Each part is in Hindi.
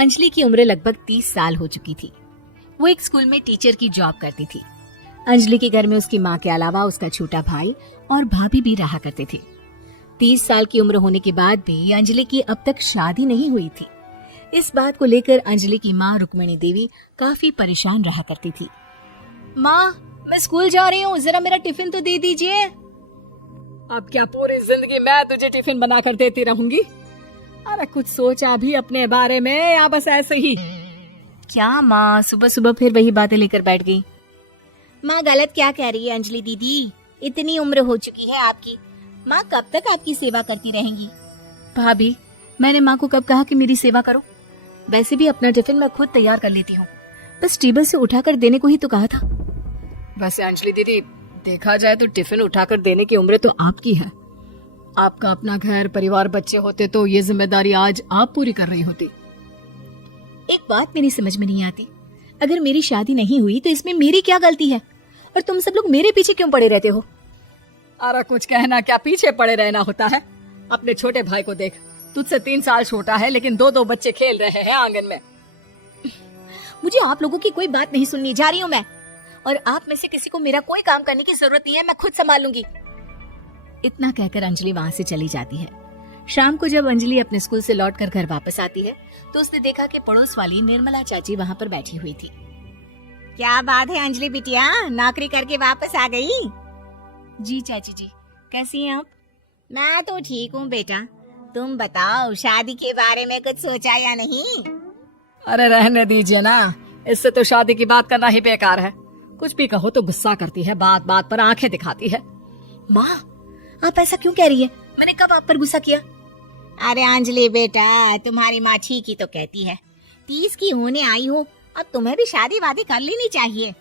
अंजलि की उम्र लगभग 30 साल हो चुकी थी। वो एक स्कूल में टीचर की जॉब करती थी। अंजलि के घर में उसकी माँ के अलावा उसका छोटा भाई और भाभी भी रहा करते थे। 30 साल की उम्र होने के बाद भी अंजलि की अब तक शादी नहीं हुई थी। इस बात को लेकर अंजलि की माँ रुक्मिणी देवी काफी परेशान रहा करती थी। माँ, मैं स्कूल जा रही हूँ, जरा मेरा टिफिन तो दे दीजिए। अब क्या पूरी जिंदगी मैं तुझे टिफिन बना कर देती रहूंगी? अरे कुछ सोचा भी अपने बारे में या बस ऐसे ही? क्या माँ, सुबह सुबह फिर वही बातें लेकर बैठ गई। माँ गलत क्या कह रही है अंजलि दीदी? इतनी उम्र हो चुकी है आपकी, माँ कब तक आपकी सेवा करती रहेंगी? भाभी, मैंने माँ को कब कहा कि मेरी सेवा करो? वैसे भी अपना टिफिन मैं खुद तैयार कर लेती हूँ, बस टेबल से उठाकर देने को ही तो कहा था। वैसे अंजलि दीदी, देखा जाए तो टिफिन उठाकर देने की उम्र तो आपकी है। आपका अपना घर परिवार बच्चे होते तो ये जिम्मेदारी आज आप पूरी कर रही होती। एक बात मेरी समझ में नहीं आती, अगर मेरी शादी नहीं हुई तो इसमें मेरी क्या गलती है और तुम सब लोग मेरे पीछे क्यों पड़े रहते हो? अरे कुछ कहना क्या, पीछे पड़े रहना होता है? अपने छोटे भाई को देख, तुझसे 3 साल छोटा है लेकिन 2 बच्चे खेल रहे हैं आंगन में। मुझे आप लोगों की कोई बात नहीं सुननी, जा रही हूँ मैं। और आप में से किसी को मेरा कोई काम करने की जरूरत नहीं है, मैं खुद संभाल लूंगी। इतना कहकर अंजलि वहाँ से चली जाती है। शाम को जब अंजलि अपने स्कूल से लौटकर घर वापस आती है तो उसने देखा कि पड़ोस वाली निर्मला चाची वहाँ पर बैठी हुई थी। क्या बात है अंजलि बिटिया, नौकरी करके वापस आ गई? जी चाची जी, कैसी हैं आप? मैं तो ठीक हूँ बेटा, तुम बताओ शादी के बारे में कुछ सोचा या नहीं? अरे रहने दीजिए ना, इससे तो शादी की बात करना ही बेकार है। कुछ भी कहो तो गुस्सा करती है, बात बात पर आंखें दिखाती है। माँ, आप ऐसा क्यों कह रही है? मैंने कब आप पर गुस्सा किया? अरे अंजलि बेटा, तुम्हारी माँ ठीक ही तो कहती है। 30 की होने आई हो, अब तुम्हें भी शादी वादी कर लेनी चाहिए।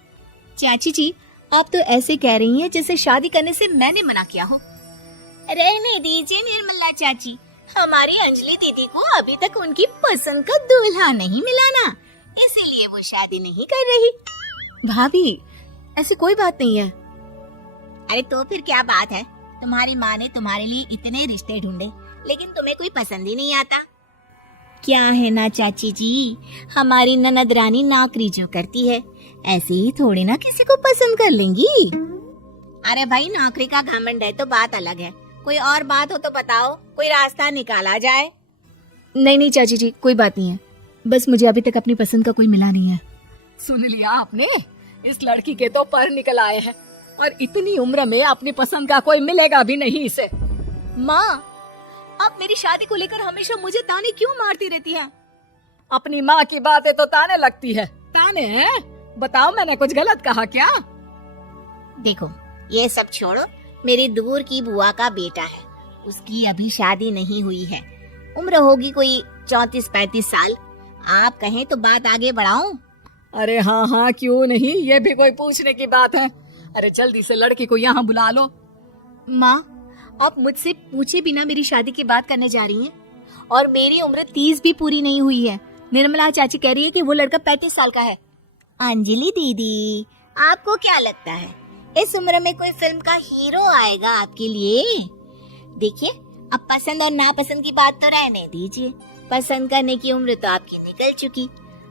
चाची जी, आप तो ऐसे कह रही हैं जैसे शादी करने से मैंने मना किया हो। रहने दीजिए निर्मला चाची, हमारी अंजलि दीदी को अभी तक उनकी पसंद का दूल्हा नहीं मिला ना, इसीलिए वो शादी नहीं कर रही। भाभी, ऐसी कोई बात नहीं है। अरे तो फिर क्या बात है? तुम्हारी माँ ने तुम्हारे लिए इतने रिश्ते ढूंढे लेकिन तुम्हें कोई पसंद ही नहीं आता। क्या है ना चाची जी, हमारी ननद रानी नौकरी जो करती है ऐसे ही थोड़ी ना किसी को पसंद कर लेंगी। अरे भाई, नौकरी का घमंड है तो बात अलग है, कोई और बात हो तो बताओ, कोई रास्ता निकाला जाए। नहीं नहीं चाची जी, कोई बात नहीं है, बस मुझे अभी तक अपनी पसंद का कोई मिला नहीं है। सुन लिया आपने, इस लड़की के तो पर निकल आए हैं और इतनी उम्र में अपनी पसंद का कोई मिलेगा भी नहीं इसे। माँ, आप मेरी शादी को लेकर हमेशा मुझे ताने क्यों मारती रहती हैं? अपनी माँ की बातें तो ताने लगती है। ताने हैं? बताओ, मैंने कुछ गलत कहा क्या? देखो, ये सब छोड़ो, मेरी दूर की बुआ का बेटा है, उसकी अभी शादी नहीं हुई है, उम्र होगी कोई 34-35 साल। आप कहें तो बात आगे बढ़ाऊं? अरे हाँ हाँ, क्यों नहीं, ये भी कोई पूछने की बात है। अरे जल्दी से लड़की को यहाँ बुला लो। माँ, आप मुझसे पूछे बिना मेरी शादी की बात करने जा रही हैं और मेरी उम्र 30 भी पूरी नहीं हुई है। निर्मला चाची कह रही है कि वो लड़का 35 साल का है। अंजलि दीदी, आपको क्या लगता है इस उम्र में कोई फिल्म का हीरो आएगा आपके लिए? देखिए, अब पसंद और नापसंद की बात तो रहने दीजिए, पसंद करने की उम्र तो आपकी निकल चुकी,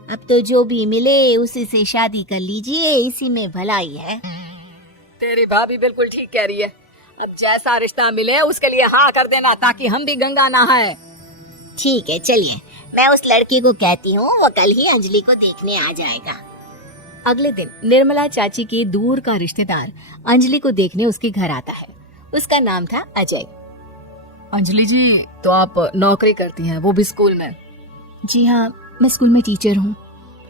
अब तो जो भी मिले उसी से शादी कर लीजिए, इसी में भलाई है। तेरी भाभी बिल्कुल ठीक कह रही है, अब जैसा रिश्ता मिले उसके लिए हाँ कर देना ताकि हम भी गंगा नहाए। ठीक है, चलिए मैं उस लड़की को कहती हूँ, वो कल ही अंजलि को देखने आ जाएगा। अगले दिन निर्मला चाची के दूर का रिश्तेदार अंजलि को देखने उसके घर आता है। उसका नाम था अजय। अंजलि जी, तो आप नौकरी करती हैं, वो भी स्कूल में? जी हाँ, मैं स्कूल में टीचर हूँ।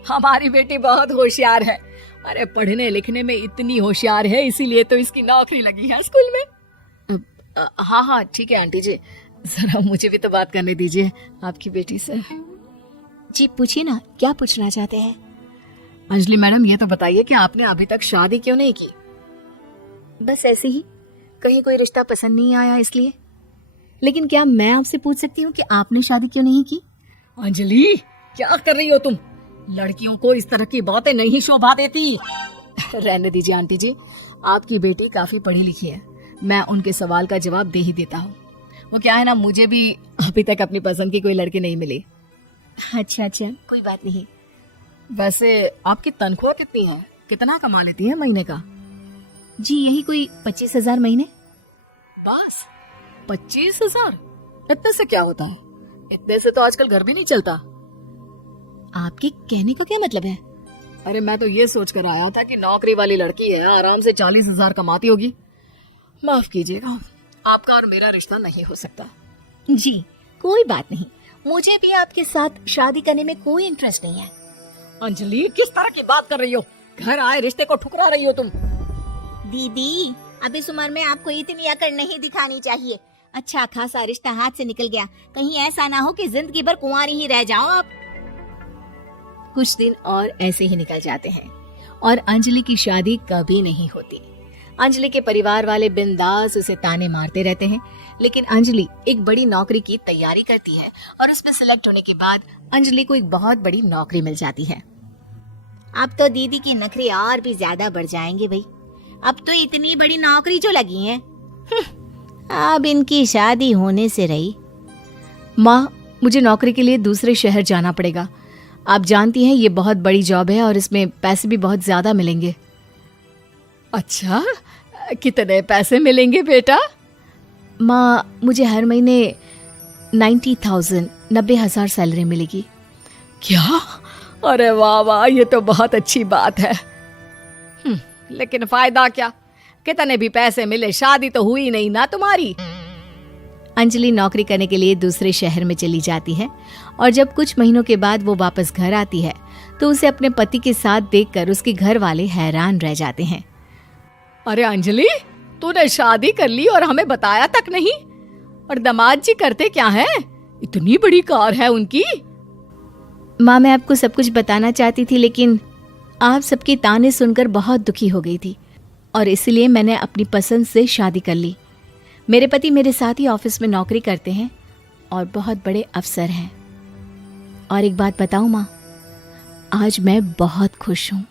हमारी बेटी बहुत होशियार है, अरे पढ़ने लिखने में इतनी होशियार है, इसीलिए तो इसकी नौकरी लगी है स्कूल में। हाँ हाँ ठीक है आंटी जी, जरा मुझे भी तो बात करने दीजिए आपकी बेटी से। जी पूछिए ना, क्या पूछना चाहते हैं? अंजलि मैडम, ये तो बताइए कि आपने अभी तक शादी क्यों नहीं की? बस ऐसे ही, कहीं कोई रिश्ता पसंद नहीं आया इसलिए। लेकिन क्या मैं आपसे पूछ सकती हूँ कि आपने शादी क्यों नहीं की? अंजलि, क्या कर रही हो तुम? लड़कियों को इस तरह की बातें नहीं शोभा देती। रहने दीजिए आंटी जी, आपकी बेटी काफी पढ़ी लिखी है, मैं उनके सवाल का जवाब दे ही देता हूँ। वो क्या है ना, मुझे भी अभी तक अपनी पसंद की कोई लड़की नहीं मिली। अच्छा अच्छा, कोई बात नहीं। वैसे आपकी तनख्वाह कितनी है, कितना कमा लेती है महीने का? जी यही कोई 25,000 महीने। बस 25,000? इतने से क्या होता है? इतने से तो आजकल घर भी नहीं चलता। आपके कहने का क्या मतलब है? अरे मैं तो ये सोच कर आया था कि नौकरी वाली लड़की है, आराम से 40,000 कमाती होगी। माफ कीजिएगा, आपका और मेरा रिश्ता नहीं हो सकता। जी कोई बात नहीं, मुझे भी आपके साथ शादी करने में कोई इंटरेस्ट नहीं है। अंजलि, किस तरह की बात कर रही हो? घर आए रिश्ते को ठुकरा रही हो तुम। दीदी अब इस उम्र में आपको इतनी अकड़ नहीं दिखानी चाहिए। अच्छा खासा रिश्ता हाथ से निकल गया, कहीं ऐसा ना हो कि जिंदगी भर कुंवारी ही रह जाओ आप। कुछ दिन और ऐसे ही निकल जाते हैं और अंजलि की शादी कभी नहीं होती। अंजलि के परिवार वाले बिंदास उसे ताने मारते रहते हैं, लेकिन अंजलि एक बड़ी नौकरी की तैयारी करती है और उसमें सिलेक्ट होने के बाद अंजलि को एक बहुत बड़ी नौकरी मिल जाती है। अब तो दीदी की नखरे और भी ज्यादा बढ़ जाएंगे भाई, अब तो इतनी बड़ी नौकरी जो लगी है, अब इनकी शादी होने से रही। माँ, मुझे नौकरी के लिए दूसरे शहर जाना पड़ेगा। आप जानती हैं ये बहुत बड़ी जॉब है और इसमें पैसे भी बहुत ज्यादा मिलेंगे। अच्छा, कितने पैसे मिलेंगे बेटा? माँ मुझे हर महीने 90,000 सैलरी मिलेगी। क्या? अरे वाह वाह, ये तो बहुत अच्छी बात है। लेकिन फायदा क्या? कितने भी पैसे मिले, शादी तो हुई नहीं ना तुम्हारी। अंजलि नौकरी करने के लिए दूसरे शहर में चली जाती है और जब कुछ महीनों के बाद वो वापस घर आती है तो उसे अपने पति के साथ देखकर उसके घर वाले हैरान रह जाते हैं। अरे अंजलि, तूने शादी कर ली और हमें बताया तक नहीं। और दामाद जी करते क्या हैं? इतनी बड़ी कार है उनकी। माँ मैं आपको सब कुछ बताना चाहती थी, लेकिन आप सबके ताने सुनकर बहुत दुखी हो गई थी और इसलिए मैंने अपनी पसंद से शादी कर ली। मेरे पति मेरे साथ ही ऑफिस में नौकरी करते हैं और बहुत बड़े अफसर हैं। और एक बात बताऊं माँ, आज मैं बहुत खुश हूँ।